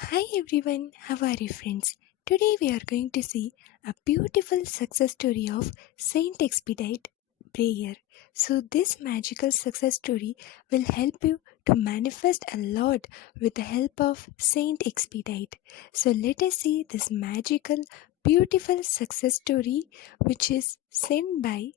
Hi everyone, how are you friends? Today we are going to see a beautiful success story of Saint Expedite prayer. So this magical success story will help you to manifest a lot with the help of Saint Expedite. So let us see this magical beautiful success story which is sent by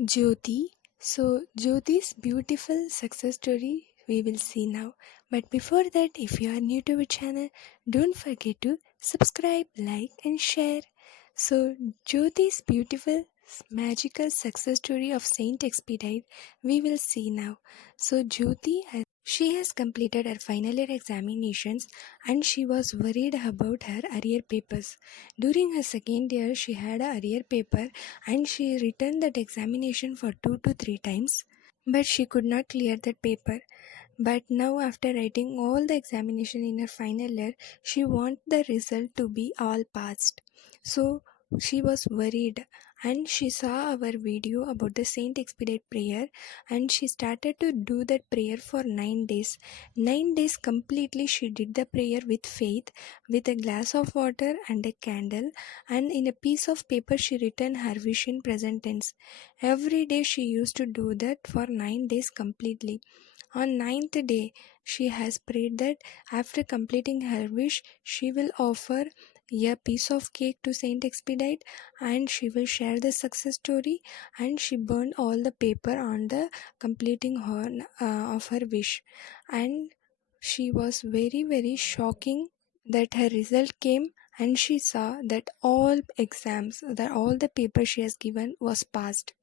Jyoti. So, Jyoti's beautiful success story we will see now. But before that, if you are new to our channel, don't forget to subscribe, like, and share. So, Jyoti's beautiful magical success story of Saint Expedite we will see now. So, she has completed her final year examinations and she was worried about her arrear papers. During her second year, she had a arrear paper and she returned that examination for 2 to 3 times, but she could not clear that paper. But now, after writing all the examination in her final year, she want the result to be all passed. So she was worried and she saw our video about the Saint Expedite prayer and she started to do that prayer for 9 days. 9 days completely she did the prayer with faith, with a glass of water and a candle, and in a piece of paper she written her wish in present tense. Every day she used to do that for 9 days completely. On ninth day, she has prayed that after completing her wish, she will offer a piece of cake to Saint Expedite and she will share the success story, and she burned all the paper on the completing of her wish. And she was very shocking that her result came and she saw that all the paper she has given was passed,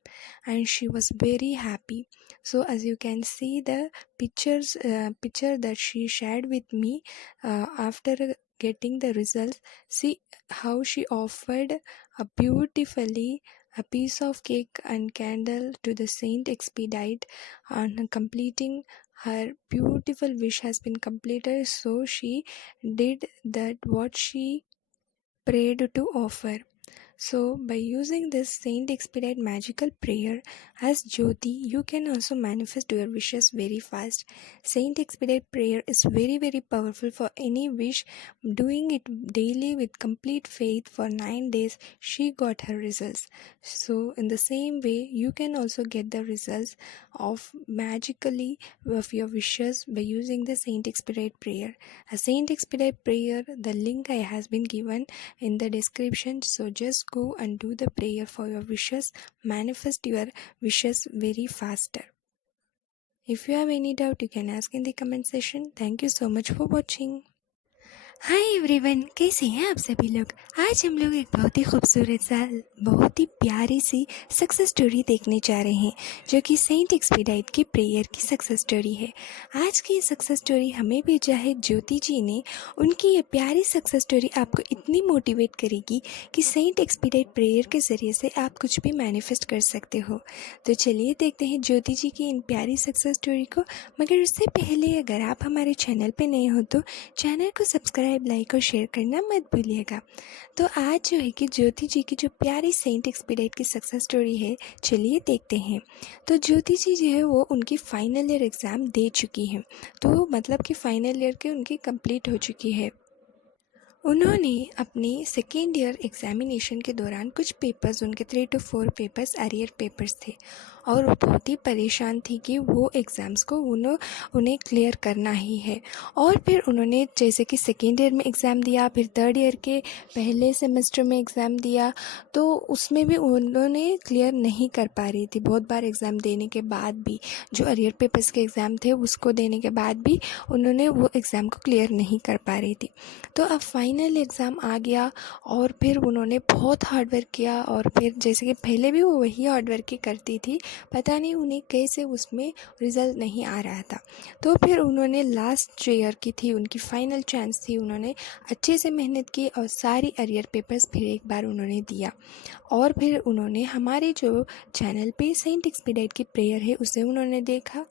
and she was very happy. So as you can see the picture that she shared with me after getting the results, see how she offered a beautifully a piece of cake and candle to the Saint Expedite, and completing her beautiful wish has been completed. So she did that what she prayed to offer. So, by using this Saint Expedite magical prayer as Jyoti, you can also manifest your wishes very fast. Saint Expedite prayer is very powerful for any wish. Doing it daily with complete faith for 9 days, she got her results. So, in the same way, you can also get the results of magically of your wishes by using the Saint Expedite prayer. A Saint Expedite prayer, the link I has been given in the description. So just go and do the prayer for your wishes. Manifest your wishes very faster. If you have any doubt, you can ask in the comment section. Thank you so much for watching. Hi everyone, कैसे हैं आप सभी लोग। आज हम लोग एक बहुत ही खूबसूरत सा बहुत ही प्यारी सी सक्सेस स्टोरी देखने जा रहे हैं, जो कि सेंट एक्सपीडाइट की प्रेयर की सक्सेस स्टोरी है। आज की सक्सेस स्टोरी हमें भेजा है ज्योति जी ने। उनकी ये प्यारी सक्सेस स्टोरी आपको इतनी मोटिवेट करेगी कि सेंट एक्सपीडाइट प्रेयर के ज़रिए से आप कुछ भी मैनिफेस्ट कर सकते हो। तो चलिए देखते हैं ज्योति जी की इन प्यारी सक्सेस स्टोरी को। मगर उससे पहले अगर आप हमारे चैनल पर नए हो तो चैनल को सब्सक्राइब, लाइक और शेयर करना मत भूलिएगा। तो आज जो है कि ज्योति जी की जो प्यारी सेंट एक्सपीडाइट की सक्सेस स्टोरी है, चलिए देखते हैं। तो ज्योति जी जो है वो उनकी फाइनल ईयर एग्ज़ाम दे चुकी हैं, तो मतलब कि फाइनल ईयर के उनकी कंप्लीट हो चुकी है। उन्होंने अपने सेकेंड ईयर एग्जामिनेशन के दौरान कुछ पेपर्स, उनके 3 to 4 पेपर्स अरियर पेपर्स थे, और वो बहुत ही परेशान थी कि वो एग्ज़ाम्स को उन्हें क्लियर करना ही है। और फिर उन्होंने जैसे कि सेकेंड ईयर में एग्ज़ाम दिया, फिर थर्ड ईयर के पहले सेमेस्टर में एग्ज़ाम दिया, तो उसमें भी उन्होंने क्लियर नहीं कर पा रही थी। बहुत बार एग्ज़ाम देने के बाद भी, जो अरियर पेपर्स के एग्ज़ाम थे उसको देने के बाद भी उन्होंने वो एग्ज़ाम को क्लियर नहीं कर पा रही थी। तो अब फाइनल एग्ज़ाम आ गया और फिर उन्होंने बहुत हार्ड वर्क किया, और फिर जैसे कि पहले भी वो वही हार्ड वर्क ही करती थी, पता नहीं उन्हें कैसे उसमें रिज़ल्ट नहीं आ रहा था। तो फिर उन्होंने लास्ट जो ईयर की थी, उनकी फाइनल चांस थी, उन्होंने अच्छे से मेहनत की और सारी अरियर पेपर्स फिर एक बार उन्होंने दिया। और फिर उन्होंने हमारे जो चैनल पे सेंट एक्सपीडाइट की प्रेयर है उसे उन्होंने देखा।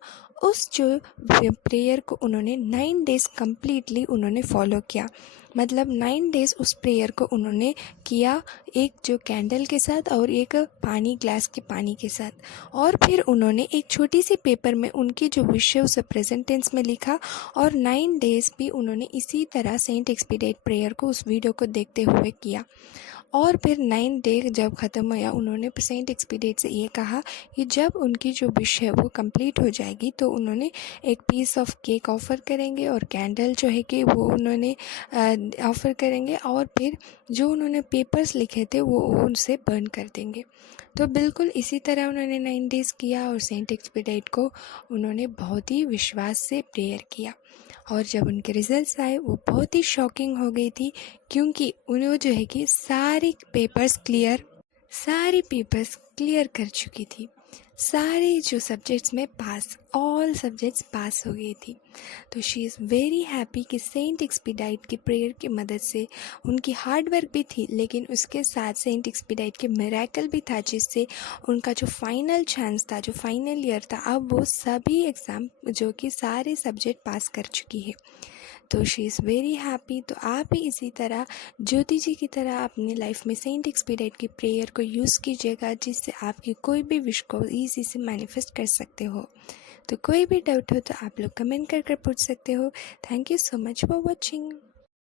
उस जो प्रेयर को उन्होंने 9 डेज़ कम्प्लीटली उन्होंने फॉलो किया। मतलब 9 डेज़ उस प्रेयर को उन्होंने किया, एक जो कैंडल के साथ और एक ग्लास के पानी के साथ। और फिर उन्होंने एक छोटी सी पेपर में उनकी जो विश है उसे प्रेजेंट टेंस में लिखा, और 9 डेज़ भी उन्होंने इसी तरह सेंट एक्सपीडिएट प्रेयर को उस वीडियो को देखते हुए किया। और फिर 9 डे जब ख़त्म हुआ, उन्होंने सेंट एक्सपीडिएट से ये कहा कि जब उनकी जो विश है वो कंप्लीट हो जाएगी तो उन्होंने एक पीस ऑफ केक ऑफ़र करेंगे और कैंडल जो है कि वो उन्होंने ऑफ़र करेंगे, और फिर जो उन्होंने पेपर्स लिखे थे वो उनसे बर्न कर देंगे। तो बिल्कुल इसी तरह उन्होंने 9 डेज़ किया और सेंट एक्सपीडिएट को उन्होंने बहुत ही विश्वास से प्रेयर किया। और जब उनके रिजल्ट्स आए वो बहुत ही शॉकिंग हो गई थी, क्योंकि उन्हें जो है कि सारी पेपर्स क्लियर कर चुकी थी। सारे जो सब्जेक्ट्स में ऑल सब्जेक्ट्स पास हो गई थी। तो शी इज़ वेरी हैप्पी कि सेंट एक्सपीडाइट की प्रेयर की मदद से, उनकी हार्ड वर्क भी थी लेकिन उसके साथ सेंट एक्सपीडाइट के मिरेकल भी था, जिससे उनका जो फाइनल चांस था, जो फाइनल ईयर था, अब वो सभी एग्ज़ाम जो कि सारे सब्जेक्ट पास कर चुकी है। तो शी इज़ वेरी हैप्पी। तो आप भी इसी तरह ज्योति जी की तरह अपनी लाइफ में सेंट एक्सपीडिएट की प्रेयर को यूज़ कीजिएगा, जिससे आपकी कोई भी विश को ईजी से मैनिफेस्ट कर सकते हो। तो कोई भी डाउट हो तो आप लोग कमेंट कर पूछ सकते हो। Thank you so much for watching.